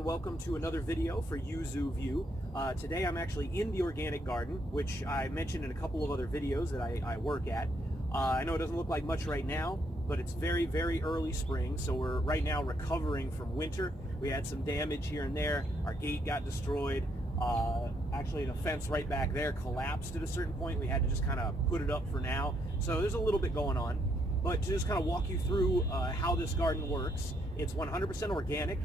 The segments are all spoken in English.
and welcome to another video for Yuzu View. Today I'm actually in the organic garden, which I mentioned in a couple of other videos that I work at. I know it doesn't look like much right now, but it's very, very early spring, so we're right now recovering from winter. We had some damage here and there. Our gate got destroyed. Actually, the fence right back there collapsed at a certain point. We had to just kind of put it up for now. So there's a little bit going on. But to just kind of walk you through how this garden works, it's 100% organic.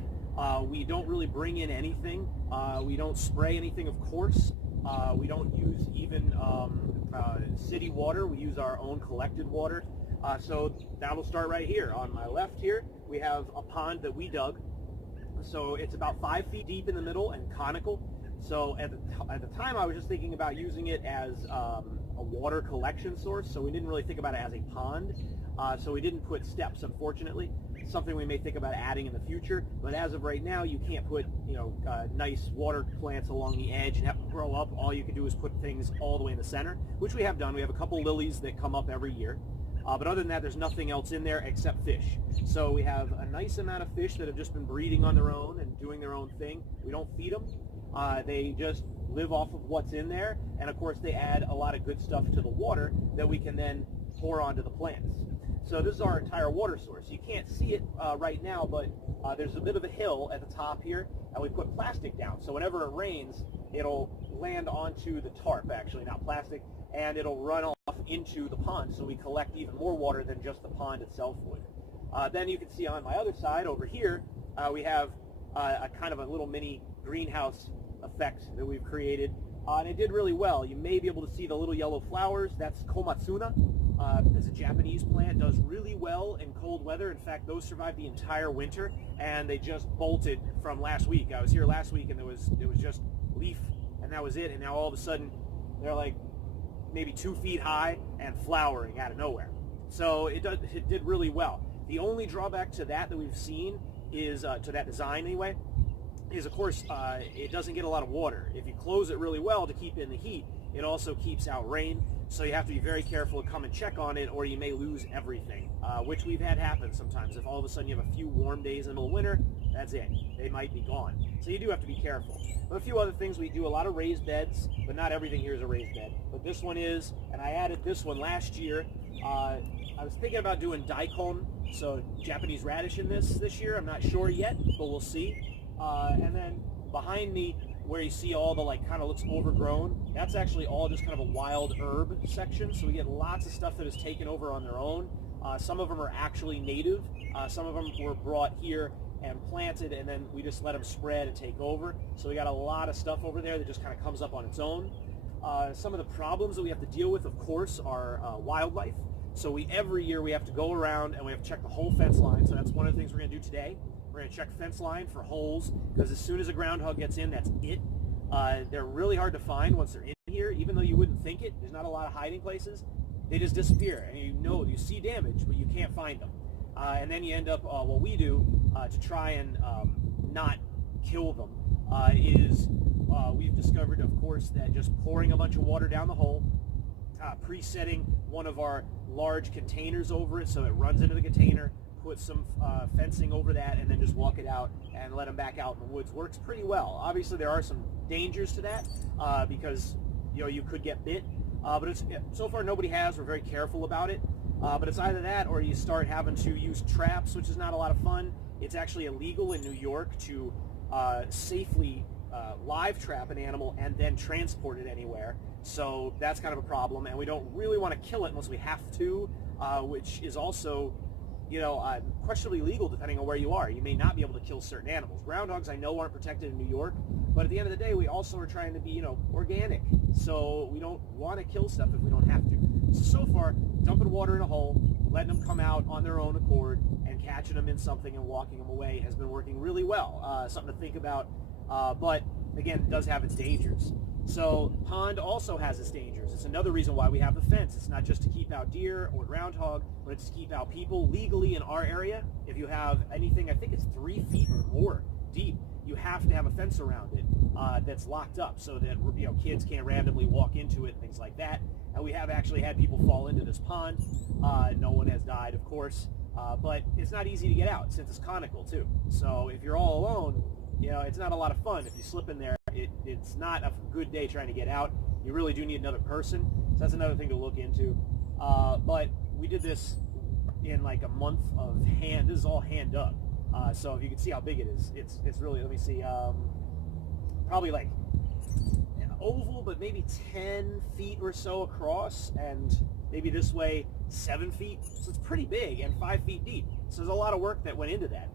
We don't really bring in anything. We don't spray anything, of course. We don't use even city water. We use our own collected water. So that'll start right here. On my left here, we have a pond that we dug. So it's about 5 feet deep in the middle and conical. So at the time, I was just thinking about using it as a water collection source. So we didn't really think about it as a pond. So we didn't put steps, unfortunately. Something we may think about adding in the future, but as of right now, you can't put nice water plants along the edge and have them grow up. All you can do is put things all the way in the center, which we have done. We have a couple lilies that come up every year, but other than that, there's nothing else in there except fish. So we have a nice amount of fish that have just been breeding on their own and doing their own thing. We don't feed them. They just live off of what's in there, and of course they add a lot of good stuff to the water that we can then pour onto the plants. So this is our entire water source. You can't see it right now, but there's a bit of a hill at the top here, and we put plastic down. So whenever it rains, it'll land onto the tarp, actually, not plastic, and it'll run off into the pond, so we collect even more water than just the pond itself would. Then you can see on my other side over here, we have a kind of a little mini greenhouse effect that we've created, and it did really well. You may be able to see the little yellow flowers. That's Komatsuna. It's a Japanese plant, does really well in cold weather. In fact, those survived the entire winter, and they just bolted from last week. I was here last week, and it was just leaf, and that was it. And now all of a sudden, they're like maybe 2 feet high and flowering out of nowhere. So it did really well. The only drawback to that we've seen is to that design anyway, is of course it doesn't get a lot of water. If you close it really well to keep in the heat, it also keeps out rain. So you have to be very careful to come and check on it, or you may lose everything, which we've had happen sometimes. If all of a sudden you have a few warm days in the middle of winter, that's it. They might be gone. So you do have to be careful. But a few other things, we do a lot of raised beds, but not everything here is a raised bed. But this one is, and I added this one last year. I was thinking about doing daikon, so Japanese radish in this year. I'm not sure yet, but we'll see. And then behind me, where you see all the kind of looks overgrown, that's actually all just kind of a wild herb section. So we get lots of stuff that is taken over on their own. Some of them are actually native. Some of them were brought here and planted, and then we just let them spread and take over. So we got a lot of stuff over there that just kind of comes up on its own. Some of the problems that we have to deal with, of course, are wildlife. So every year we have to go around and we have to check the whole fence line. So that's one of the things we're going to do today. We're going to check fence line for holes, because as soon as a groundhog gets in, that's it. They're really hard to find once they're in here, even though you wouldn't think it. There's not a lot of hiding places. They just disappear, and you see damage, but you can't find them. And then you end up, what we do to try and not kill them is we've discovered, of course, that just pouring a bunch of water down the hole, presetting one of our large containers over it so it runs into the container, put some fencing over that, and then just walk it out and let them back out in the woods. Works pretty well. Obviously, there are some dangers to that because you could get bit, but so far nobody has. We're very careful about it. But it's either that or you start having to use traps, which is not a lot of fun. It's actually illegal in New York to safely live trap an animal and then transport it anywhere. So that's kind of a problem, and we don't really want to kill it unless we have to, which is also questionably legal depending on where you are. You may not be able to kill certain animals. Groundhogs, I know, aren't protected in New York, but at the end of the day, we also are trying to be, organic. So we don't want to kill stuff if we don't have to. So far, dumping water in a hole, letting them come out on their own accord, and catching them in something and walking them away has been working really well. Something to think about, but again, it does have its dangers. So pond also has its dangers. It's another reason why we have the fence. It's not just to keep out deer or groundhog, but it's to keep out people. Legally in our area, if you have anything, I think it's 3 feet or more deep, you have to have a fence around it that's locked up so that kids can't randomly walk into it and things like that. And we have actually had people fall into this pond. No one has died, of course, but it's not easy to get out since it's conical too. So if you're all alone, you know, it's not a lot of fun. If you slip in there, it's not a good day trying to get out. You really do need another person. So that's another thing to look into. But we did this in like a month of hand. This is all hand dug. So if you can see how big it is, it's really, let me see, probably like oval, but maybe 10 feet or so across, and maybe this way 7 feet. So it's pretty big and 5 feet deep. So there's a lot of work that went into that.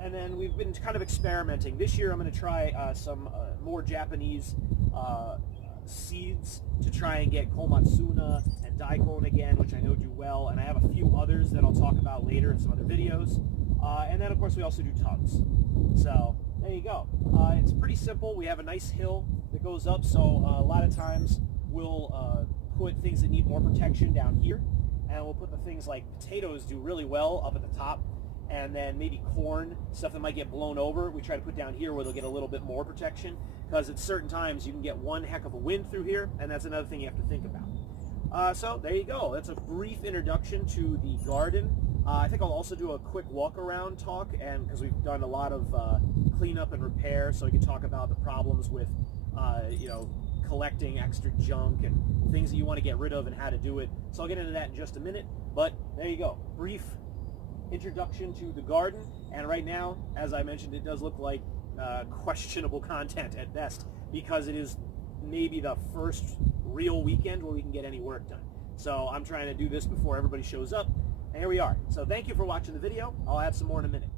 And then we've been kind of experimenting. This year I'm going to try some more Japanese seeds to try and get Komatsuna and Daikon again, which I know do well, and I have a few others that I'll talk about later in some other videos. And then of course we also do tubs. So there you go. It's pretty simple. We have a nice hill that goes up, so a lot of times we'll put things that need more protection down here, and we'll put the things like potatoes do really well up at the top, and then maybe corn, stuff that might get blown over, we try to put down here where they'll get a little bit more protection, because at certain times you can get one heck of a wind through here, and that's another thing you have to think about. So there you go. That's a brief introduction to the garden. I think I'll also do a quick walk-around talk, and because we've done a lot of cleanup and repair, so we can talk about the problems with, you know, collecting extra junk and things that you want to get rid of and how to do it. So I'll get into that in just a minute, but there you go. Brief introduction to the garden, and right now, as I mentioned, it does look like questionable content at best, because it is maybe the first real weekend where we can get any work done. So I'm trying to do this before everybody shows up, and here we are. So thank you for watching the video. I'll have some more in a minute.